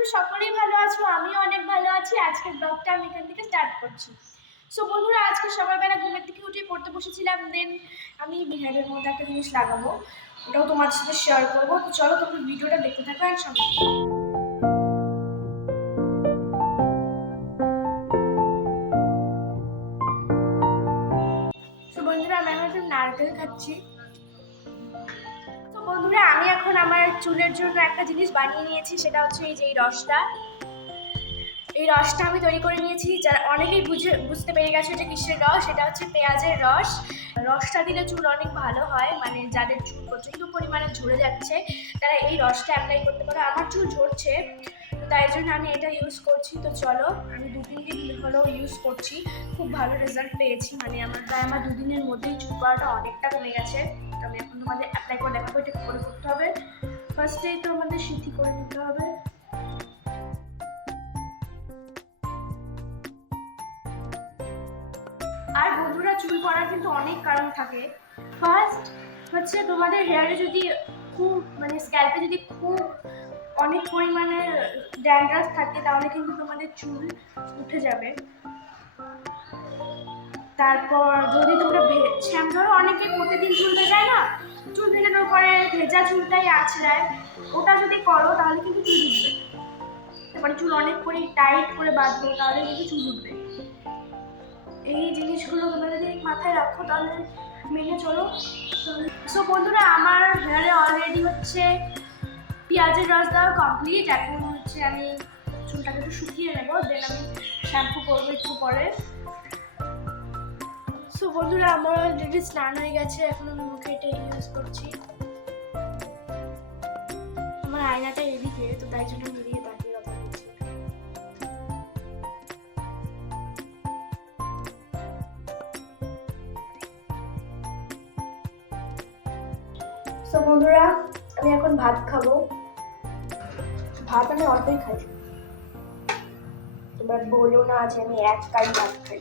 তুমি সকলেই ভালো আছো, আমিও অনেক ভালো আছি। আজকের ব্লগটা আমি এখান থেকে স্টার্ট করছি। সো বন্ধুরা, আজকে সকালবেলা ঘুমের থেকে উঠে পড়তে বসেছিলাম। দেন আমি বিহারের মধ্যে একটা জিনিস লাগাবো, ওটাও তোমার সাথে শেয়ার করবো। তো চলো তোমরা ভিডিওটা দেখতে থাকো আর সঙ্গে। সো বন্ধুরা, আমি এখন একটা নারকেল খাচ্ছি। তো বন্ধুরা, আমি এখন আমার চুলের জন্য একটা জিনিস বানিয়ে নিয়েছি, সেটা হচ্ছে এই যে এই রসটা। এই রসটা আমি তৈরি করে নিয়েছি। যারা অনেকেই বুঝতে পেরে গেছে যে কিসের রস, সেটা হচ্ছে পেঁয়াজের রস। রসটা দিলে চুল অনেক ভালো হয়, মানে যাদের চুল প্রচণ্ড পরিমাণে ঝরে যাচ্ছে তারা এই রসটা অ্যাপ্লাই করতে পারে। আমার চুল ঝরছে, তাই জন্য আমি এটা ইউজ করছি। তো চলো, আমি 2-3 দিন হলেও ইউজ করছি, খুব ভালো রেজাল্ট পেয়েছি। মানে আমার 2 দিনের মধ্যেই চুল পড়াটা অনেকটা কমে গেছে। আমি এখন তোমাদের অ্যাপ্লাই করে দেখাবো এটা কী করে করতে হবে। ফার্স্টেই তো আমাদের সিদ্ধি করে নিতে হবে। আর বন্ধুরা, চুল পড়ার কিন্তু অনেক কারণ থাকে। ফার্স্ট হচ্ছে তোমাদের হেয়ারে যদি খুব স্ক্যাল্পে যদি খুব অনেক পরিমাণে ড্যান্ড্রাফ থাকে, তাহলে কিন্তু তোমাদের চুল উঠে যাবে। তারপর যদি তোমরা ধরো অনেকে প্রতিদিন চুল ভেজায় না, চুল ভেজানোর পরে ভেজা চুলটাই আছড়ায়, ওটা যদি করো তাহলে কিন্তু চুল উঠবে। তারপরে চুল অনেক করে টাইট করে বাঁধবো, তাহলে কিন্তু চুল উঠবে। এই জিনিসগুলো তোমরা যদি মাথায় রাখো তাহলে মেনে চলো। সো বন্ধুরা, আমার হেয়ারে অলরেডি হচ্ছে পেঁয়াজের রস দেওয়া কমপ্লিট। এখন হচ্ছে আমি চুলটাকে একটু শুকিয়ে নেবো, দেন আমি শ্যাম্পু করবো একটু পরে। সো বন্ধুরা, আমার অলরেডি স্নান হয়ে গেছে, এখন আমি মুখে এটা ইউজ করছি। আমার আয়নাটা এদিকে, তো তাই জন্য মিলিয়ে তাকিয়ে কথা বলছি। সো বন্ধুরা, আমি এখন ভাত খাবো। ভাত আমি অল্পই খাই, এবার বলো না যে আমি এক কারি ভাত খাই।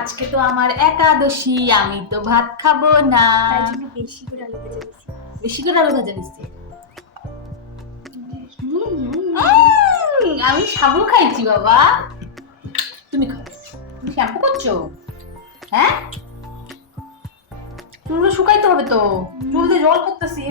আজকে তো আমার একাদশী, আমি তো ভাত খাবো না, তাই জন্য বেশি করে আলু ভেজে দিচ্ছি। বেশি করে আলু ভাজা দিচ্ছে। আমি সাবু খাইছি বাবা, তুমি খাও। তুমি শ্যাম্পু করছো? হ্যাঁ, চুলগুলো শুকাইতে হবে তো, চুল দিয়ে জল করতেছি।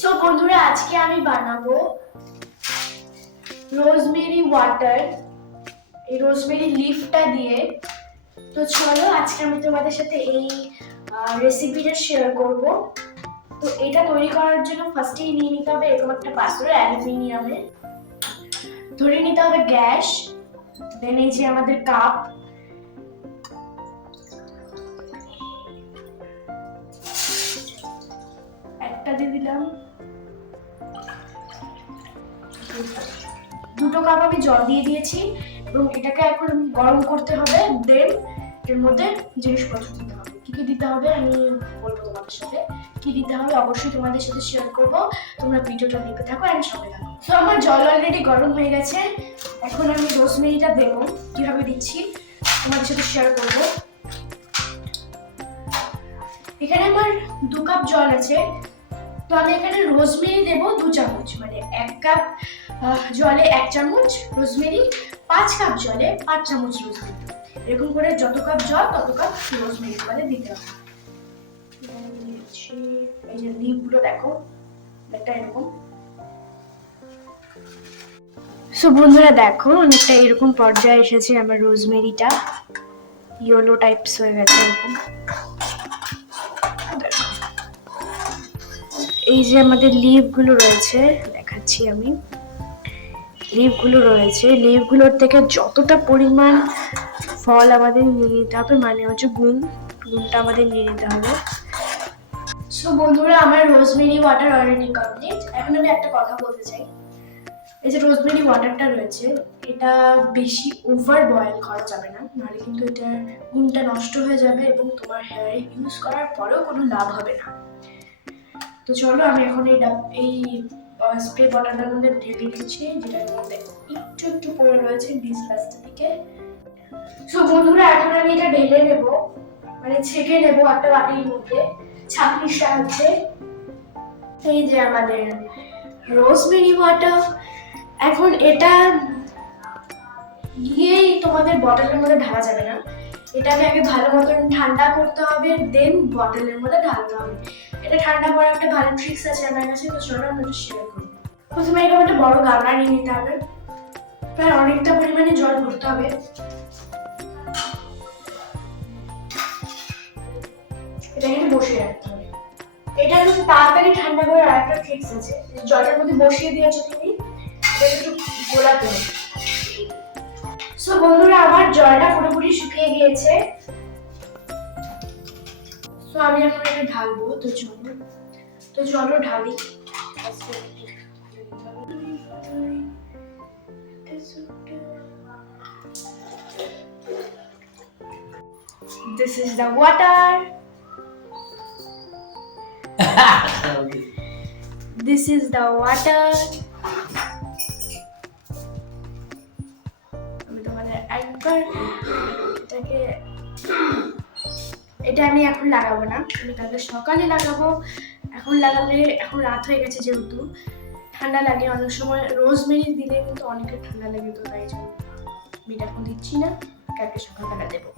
সো বন্ধুরা, আজকে আমি বানাবো রোজমেরি ওয়াটার, এই রোজমেরি লিফটা দিয়ে। তো চলো, আজকে আমি তোমাদের সাথে এই রেসিপিটা শেয়ার করব। তো এটা তৈরি করার জন্য ফার্স্টেই নিয়ে নিতে হবে এরকম একটা পাত্র অ্যালুমিনিয়ামের, ধরে নিতে হবে গ্যাস, দেন এই যে আমাদের কাপ, একটা দিয়ে দিলাম, 2 কাপ আমি জল দিয়ে দিয়েছি এবং এটাকে এখন গরম করতে হবে। দেন এর মধ্যে জিনিসপত্র দিতে হবে। কি কি দিতে হবে আমি বলবো তোমাদের সাথে। কি দিতে হবে অবশ্যই তোমাদের সাথে শেয়ার করব, তোমরা ভিডিওটা দেখতে থাকো আর সঙ্গে থাকো। তো আমার জল অলরেডি গরম হয়ে গেছে, এখন আমি রোজমেরিটা দেবো। কিভাবে দিচ্ছি তোমাদের সাথে শেয়ার করব। এখানে আমার 2 কাপ জল আছে, তো আমি এখানে রোজমেরি দেবো 2 চামচ, মানে 1 কাপ জলে 1 চামচ রোজমেরি, 5 কাপ জলে 5 চামচ রোজমেরি। এরকম করে যত কাপ জল তত কাপ রোজমেরি মানে দিতে হবে। এই যে লিভগুলো দেখো, একটা এরকম। সো বন্ধুরা দেখো, অনেকটা এরকম পর্যায়ে এসেছে আমার রোজমেরিটা, ইয়েলো টাইপস হয়ে গেছে এরকম। এই যে আমাদের লিভগুলো রয়েছে, দেখাচ্ছি আমি, লিভগুলো রয়েছে, লিভগুলোর থেকে যতটা পরিমাণ ফল আমাদের নিয়ে নিতে হবে, মানে হচ্ছে গুণটা আমাদের নিয়ে নিতে হবে। সো বন্ধুরা, আমার রোজমেরি ওয়াটার অলরেডি কমপ্লিট। এখন আমি একটা কথা বলতে চাই, এই যে রোজমেরি ওয়াটারটা রয়েছে, এটা বেশি ওভার বয়েল করা যাবে না, নাহলে কিন্তু এটার গুণটা নষ্ট হয়ে যাবে এবং তোমার হেয়ারে ইউজ করার পরেও কোনো লাভ হবে না। তো চলো, আমি এখন এই স্প্রে বটলের মধ্যে ঢেলে দিচ্ছি, যেটার মধ্যে একটু একটু পড়ে রয়েছে ডিস প্লাস্টিকে। সো বন্ধুরা এখন আমি এটা ঢেলে নেব, মানে ছেঁকে নেব একটা বাটির মধ্যে ছাঁকনির সাহায্যে। এই যে আমাদের রোজমেরি ওয়াটার। এখন এটা গিয়েই তোমাদের বটলের মধ্যে ঢালা যাবে না, এটাকে আগে ভালো মতন ঠান্ডা করতে হবে, দেন বটলের মধ্যে ঢালতে হবে। এটা ঠান্ডা করার একটা ভালো ট্রিক্স আছে আমার কাছে, তো চলো আমি একটু শেয়ার করি। প্রথমে এরকম একটা বড় গামলা নিয়ে নিতে হবে, প্রায় অনেকটা পরিমাণে জল ভরতে হবে। এটা কিন্তু বসিয়ে রাখতে হবে। এটা একটু তাড়াতাড়ি ঠান্ডা করার আরেকটা ট্রিক্স আছে, জলের মধ্যে বসিয়ে দিয়েছো তুমি, এটা একটু গোলাতে হবে। সো বন্ধুরা আমার জলটা পুরোপুরি শুকিয়ে গিয়েছে। সো আমি এখন এটা ঢালবো, তো চলো ঢালি। This is the water. This is the water. আমি তোমাদের একবার এটা আমি এখন লাগাবো না, আমি কালকে সকালে লাগাবো। এখন লাগালে এখন রাত হয়ে গেছে, যেহেতু ঠান্ডা লাগে অনেক সময়, রোজমেরি দিলে কিন্তু অনেকের ঠান্ডা লাগে, তো তাই জন্য আমি এটা এখন দিচ্ছি না, কালকে সকালবেলা দেবো।